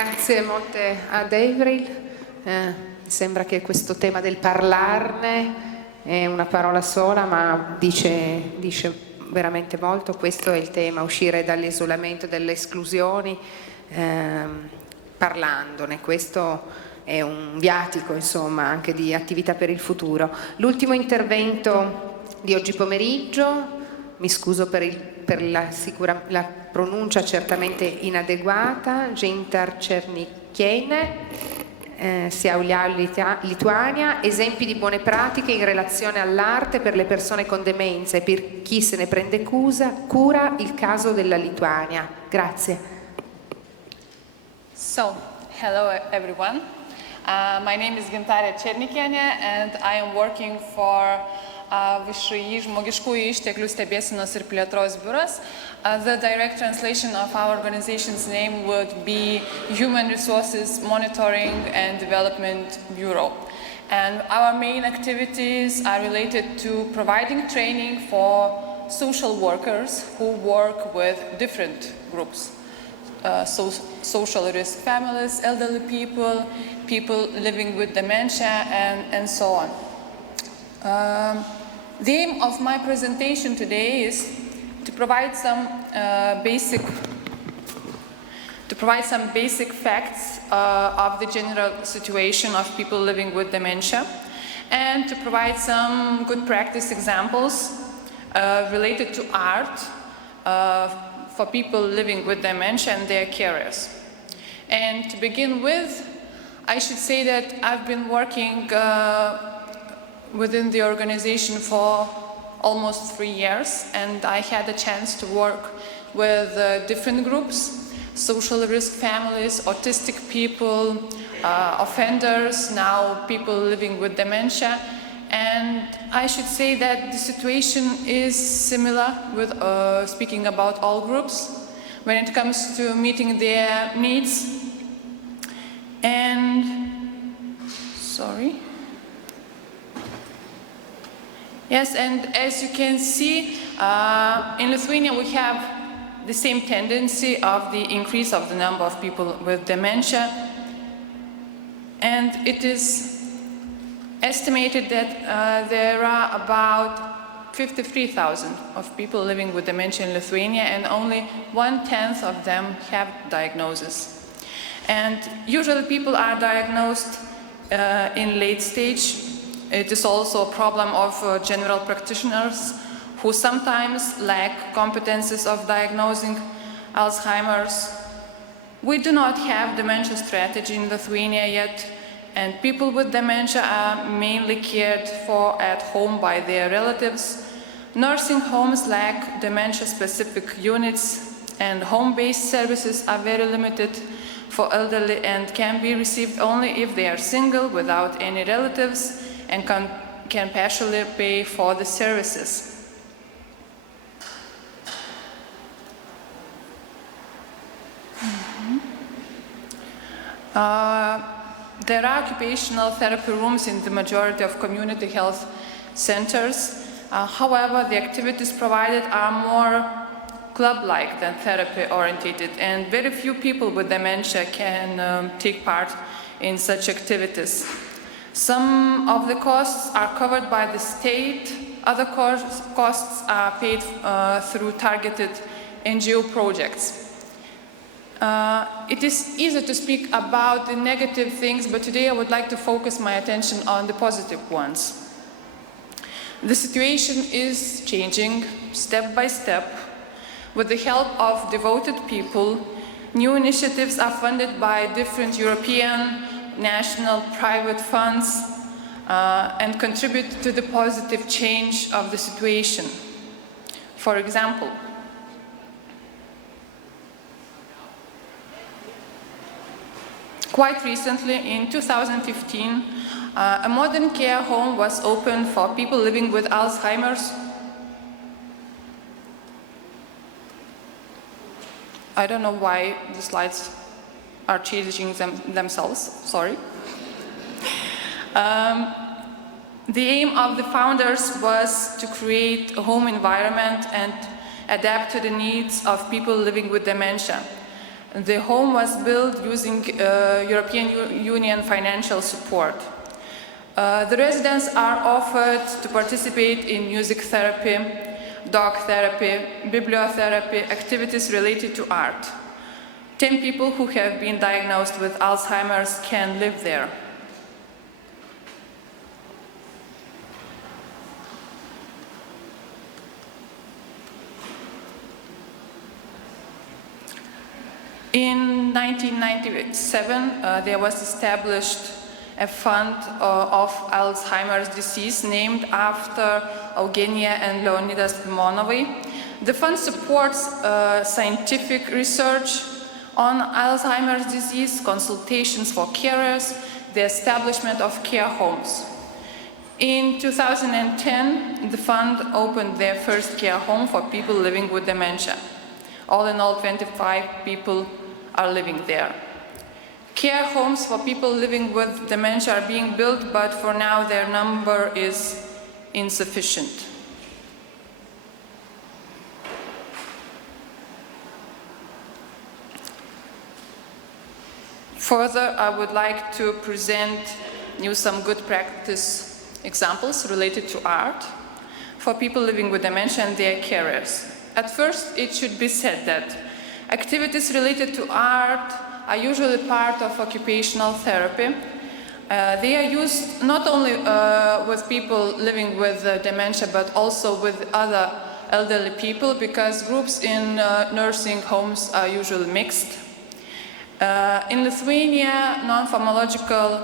Grazie molte ad Avril. Mi sembra che questo tema del parlarne è una parola sola, ma dice veramente molto. Questo è il tema, uscire dall'isolamento, dalle esclusioni, parlandone. Questo è un viatico, insomma, anche di attività per il futuro. L'ultimo intervento di oggi pomeriggio, mi scuso per la pronuncia certamente inadeguata, Gintarė Černikienė, Lituania, esempi di buone pratiche in relazione all'arte per le persone con demenza e per chi se ne prende cura, il caso della Lituania. Grazie. So, hello everyone. My name is Gintarė Černikienė and I am working for VŠI žmogiškųjų išteklių stebėsenos ir plėtros biuras. The direct translation of our organization's name would be Human Resources Monitoring and Development Bureau. And our main activities are related to providing training for social workers who work with different groups. Social risk families, elderly people, people living with dementia, and so on. The aim of my presentation today is to provide some basic facts of the general situation of people living with dementia, and to provide some good practice examples related to art for people living with dementia and their carers. And to begin with, I should say that I've been working within the organization for almost 3 years, and I had a chance to work with different groups: social risk families, autistic people, offenders, now people living with dementia. And I should say that the situation is similar with speaking about all groups when it comes to meeting their needs. And yes, and as you can see, in Lithuania we have the same tendency of the increase of the number of people with dementia, and it is estimated that there are about 53,000 of people living with dementia in Lithuania, and only 1/10 of them have diagnosis. And usually people are diagnosed in late stage. It is also a problem of general practitioners who sometimes lack competences of diagnosing Alzheimer's. We do not have dementia strategy in Lithuania yet, and people with dementia are mainly cared for at home by their relatives. Nursing homes lack dementia-specific units, and home-based services are very limited for elderly and can be received only if they are single without any relatives and can partially pay for the services. There are occupational therapy rooms in the majority of community health centers. However, the activities provided are more club-like than therapy-oriented, and very few people with dementia can take part in such activities. Some of the costs are covered by the state, other costs are paid through targeted NGO projects. It is easy to speak about the negative things, but today I would like to focus my attention on the positive ones. The situation is changing step by step. With the help of devoted people, new initiatives are funded by different European, national, private funds and contribute to the positive change of the situation. For example, quite recently, in 2015, a modern care home was opened for people living with Alzheimer's. I don't know why the slides are changing themselves, sorry. The aim of the founders was to create a home environment and adapt to the needs of people living with dementia. The home was built using European Union financial support. The residents are offered to participate in music therapy, dog therapy, bibliotherapy, activities related to art. 10 people who have been diagnosed with Alzheimer's can live there. In 1997, there was established a fund of Alzheimer's disease named after Eugenia and Leonidas Pimonovai. The fund supports scientific research on Alzheimer's disease, consultations for carers, the establishment of care homes. In 2010, the fund opened their first care home for people living with dementia. All in all, 25 people are living there. Care homes for people living with dementia are being built, but for now their number is insufficient. Further, I would like to present you some good practice examples related to art for people living with dementia and their carers. At first, it should be said that activities related to art are usually part of occupational therapy. They are used not only with people living with dementia, but also with other elderly people, because groups in nursing homes are usually mixed. In Lithuania, non-pharmacological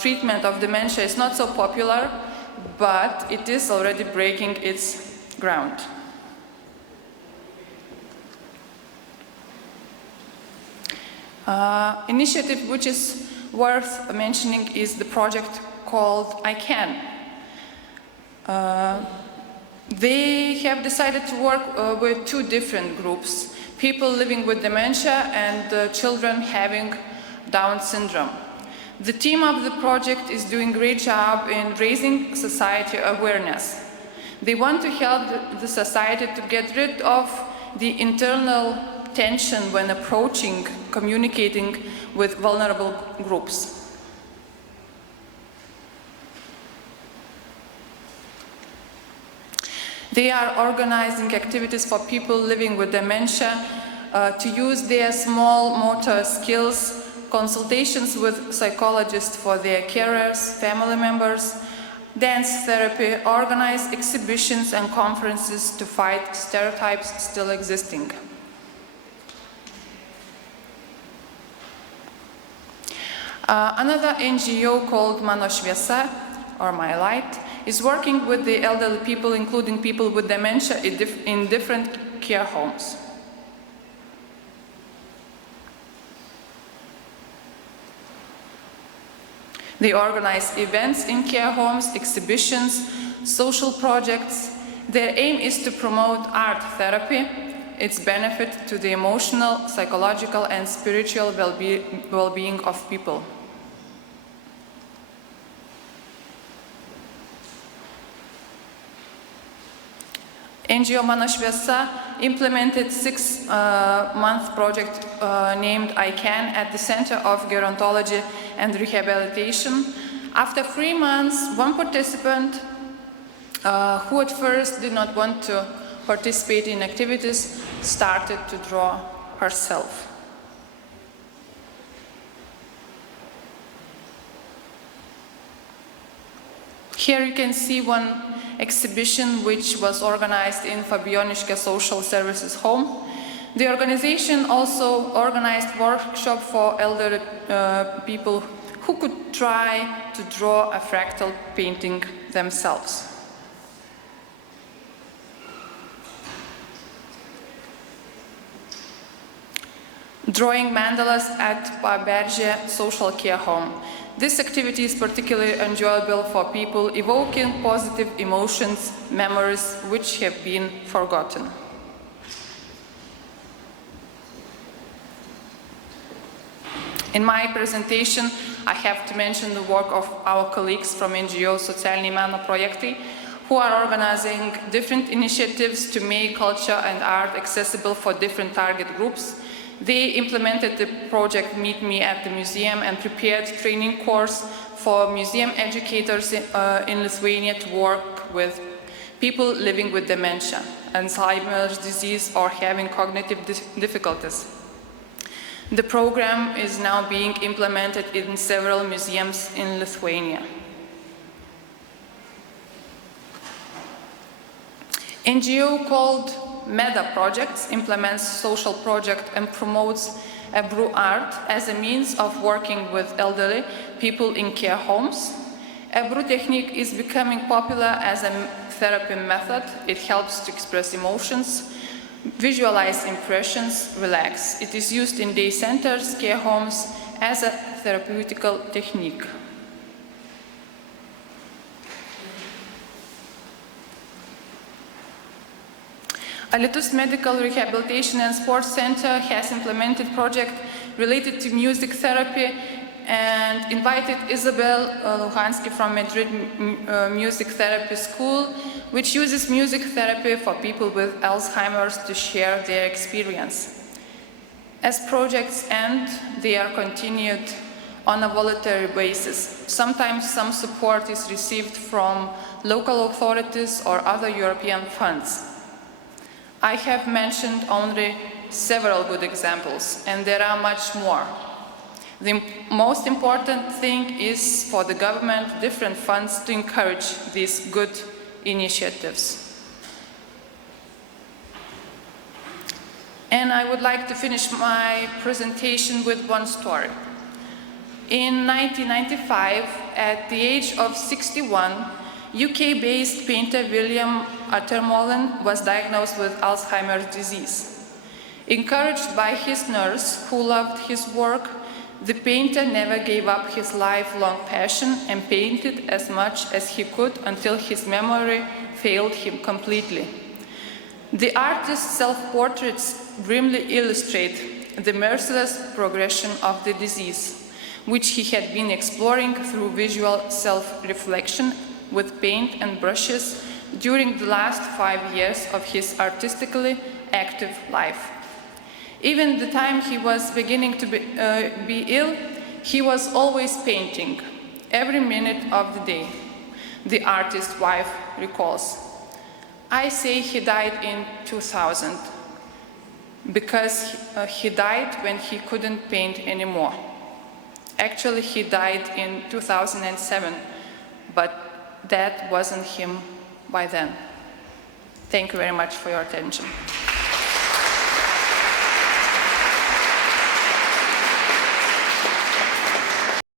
treatment of dementia is not so popular, but it is already breaking its ground. Initiative which is worth mentioning is the project called I Can. They have decided to work with two different groups: people living with dementia and children having Down syndrome. The team of the project is doing a great job in raising society awareness. They want to help the society to get rid of the internal tension when approaching, communicating with vulnerable groups. They are organizing activities for people living with dementia to use their small motor skills, consultations with psychologists for their carers, family members, dance therapy, organize exhibitions and conferences to fight stereotypes still existing. Another NGO called Mano Šviesa, or My Light, is working with the elderly people, including people with dementia, in different care homes. They organize events in care homes, exhibitions, social projects. Their aim is to promote art therapy, its benefit to the emotional, psychological, and spiritual well-being of people. NGO Mano Šviesa implemented a 6-month project named I Can at the Center of Gerontology and Rehabilitation. After 3 months, one participant who at first did not want to participate in activities started to draw herself. Here you can see one exhibition which was organized in Fabioniškė Social Services Home. The organization also organized workshop for elderly people who could try to draw a fractal painting themselves. Drawing mandalas at Paberžė Social Care Home. This activity is particularly enjoyable for people evoking positive emotions, memories which have been forgotten. In my presentation, I have to mention the work of our colleagues from NGO Socialiniai Meno Projektai, who are organizing different initiatives to make culture and art accessible for different target groups. They implemented the project Meet Me at the Museum and prepared training course for museum educators in Lithuania to work with people living with dementia, Alzheimer's disease, or having cognitive difficulties. The program is now being implemented in several museums in Lithuania. NGO called MEDA Projects implements social project and promotes Ebru art as a means of working with elderly people in care homes. Ebru technique is becoming popular as a therapy method. It helps to express emotions, visualize impressions, relax. It is used in day centers, care homes as a therapeutical technique. Alytus Medical Rehabilitation and Sports Center has implemented project related to music therapy and invited Isabel Luhansky from Madrid Music Therapy School, which uses music therapy for people with Alzheimer's to share their experience. As projects end, they are continued on a voluntary basis. Sometimes some support is received from local authorities or other European funds. I have mentioned only several good examples, and there are much more. The most important thing is for the government, different funds, to encourage these good initiatives. And I would like to finish my presentation with one story. In 1995, at the age of 61, UK-based painter William Attermollen was diagnosed with Alzheimer's disease. Encouraged by his nurse, who loved his work, the painter never gave up his lifelong passion and painted as much as he could until his memory failed him completely. The artist's self-portraits grimly illustrate the merciless progression of the disease, which he had been exploring through visual self-reflection with paint and brushes during the last 5 years of his artistically active life. Even the time he was beginning to be ill, he was always painting, every minute of the day, the artist's wife recalls. I say he died in 2000, because he died when he couldn't paint anymore. Actually, he died in 2007, but that wasn't him by then. Thank you very much for your attention.